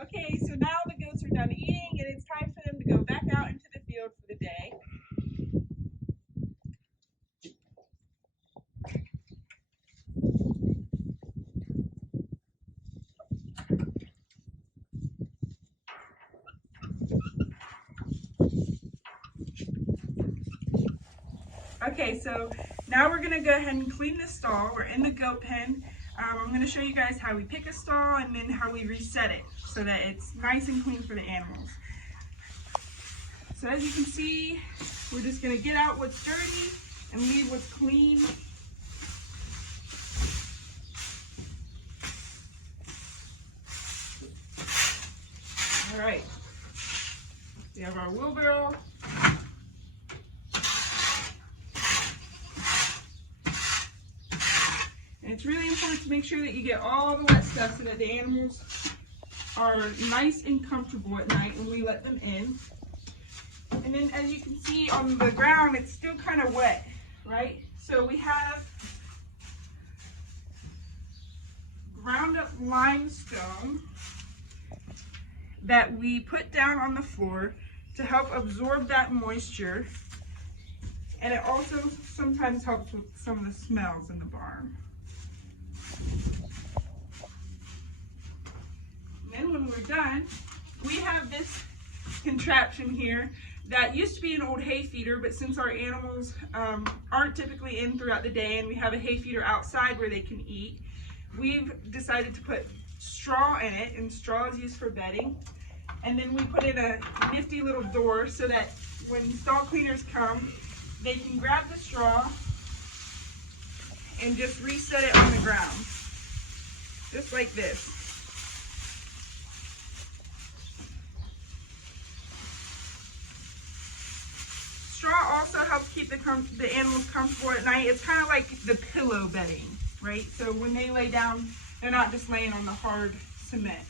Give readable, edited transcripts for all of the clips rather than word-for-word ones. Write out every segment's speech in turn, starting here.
Okay, so now the goats are done eating and it's time for them to go back out into the field for the day. Okay, so now we're gonna go ahead and clean the stall. We're in the goat pen. I'm gonna show you guys how we pick a stall and then how we reset it so that it's nice and clean for the animals. So as you can see, we're just gonna get out what's dirty and leave what's clean. All right, we have our wheelbarrow. And it's really important to make sure that you get all the wet stuff so that the animals are nice and comfortable at night when we let them in. And then as you can see on the ground, it's still kind of wet, right? So we have ground up limestone that we put down on the floor to help absorb that moisture. And it also sometimes helps with some of the smells in the barn. And then when we're done, we have this contraption here that used to be an old hay feeder, but since our animals aren't typically in throughout the day and we have a hay feeder outside where they can eat, we've decided to put straw in it, and straw is used for bedding. And then we put in a nifty little door so that when stall cleaners come, they can grab the straw and just reset it on the ground, just like this. Straw also helps keep the animals comfortable at night. It's kind of like the pillow bedding, right? So when they lay down, they're not just laying on the hard cement.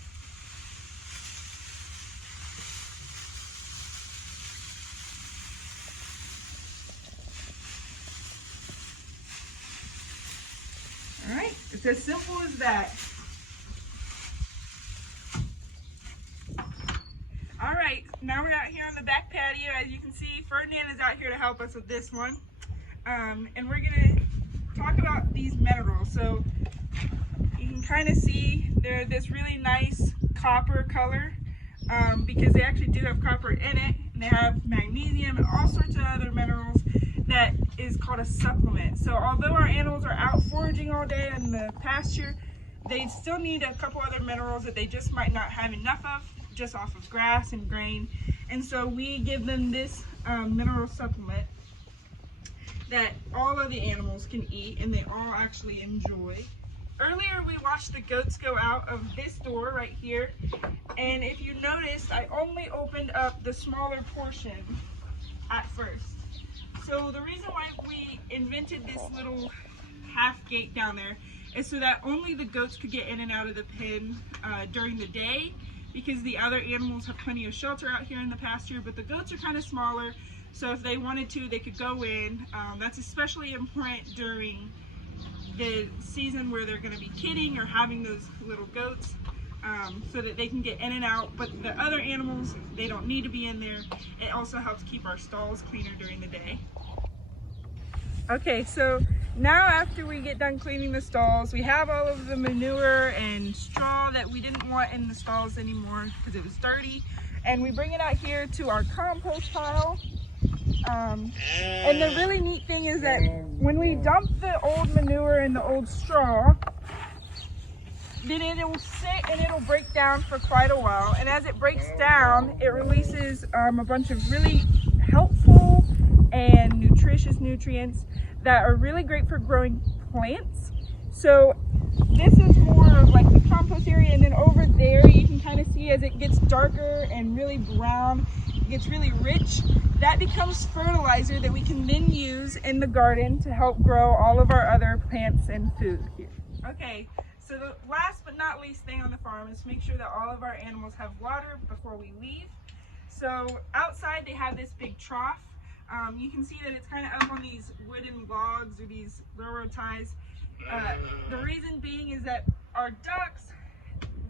All right, it's as simple as that. All right, now we're out here on the back patio. As you can see, Ferdinand is out here to help us with this one. And we're gonna talk about these minerals. So you can kind of see they're this really nice copper color because they actually do have copper in it. And they have magnesium and all sorts of other minerals that is called a supplement. So although our animals are out foraging all day in the pasture, they still need a couple other minerals that they just might not have enough of just off of grass and grain. And so we give them this mineral supplement that all of the animals can eat and they all actually enjoy. Earlier we watched the goats go out of this door right here, and if you noticed, I only opened up the smaller portion at first. So the reason why we invented this little half gate down there is so that only the goats could get in and out of the pen during the day, because the other animals have plenty of shelter out here in the pasture, but the goats are kind of smaller, so if they wanted to, they could go in. That's especially important during the season where they're going to be kidding or having those little goats, so that they can get in and out. But the other animals, they don't need to be in there. It also helps keep our stalls cleaner during the day. Okay, so now after we get done cleaning the stalls, we have all of the manure and straw that we didn't want in the stalls anymore because it was dirty, and we bring it out here to our compost pile. And the really neat thing is that when we dump the old manure and the old straw, then it will sit and it'll break down for quite a while. And as it breaks down, it releases a bunch of really helpful and nutritious nutrients that are really great for growing plants. So this is more of like the compost area, and then over there you can kind of see as it gets darker and really brown, it gets really rich. That becomes fertilizer that we can then use in the garden to help grow all of our other plants and food here. Okay, so the last but not least thing on the farm is to make sure that all of our animals have water before we leave. So outside they have this big trough. You can see that it's kind of up on these wooden logs or these railroad ties. The reason being is that our ducks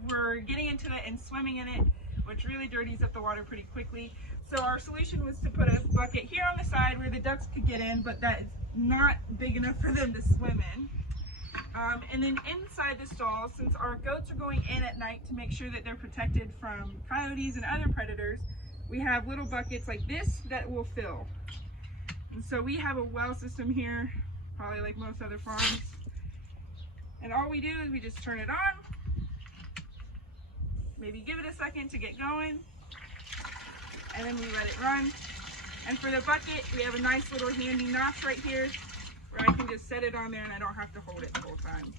were getting into it and swimming in it, which really dirties up the water pretty quickly. So our solution was to put a bucket here on the side where the ducks could get in, but that is not big enough for them to swim in. And then inside the stall, since our goats are going in at night to make sure that they're protected from coyotes and other predators, we have little buckets like this that will fill. And so we have a well system here, probably like most other farms. And all we do is we just turn it on, maybe give it a second to get going, and then we let it run. And for the bucket, we have a nice little handy notch right here where I can just set it on there and I don't have to hold it the whole time.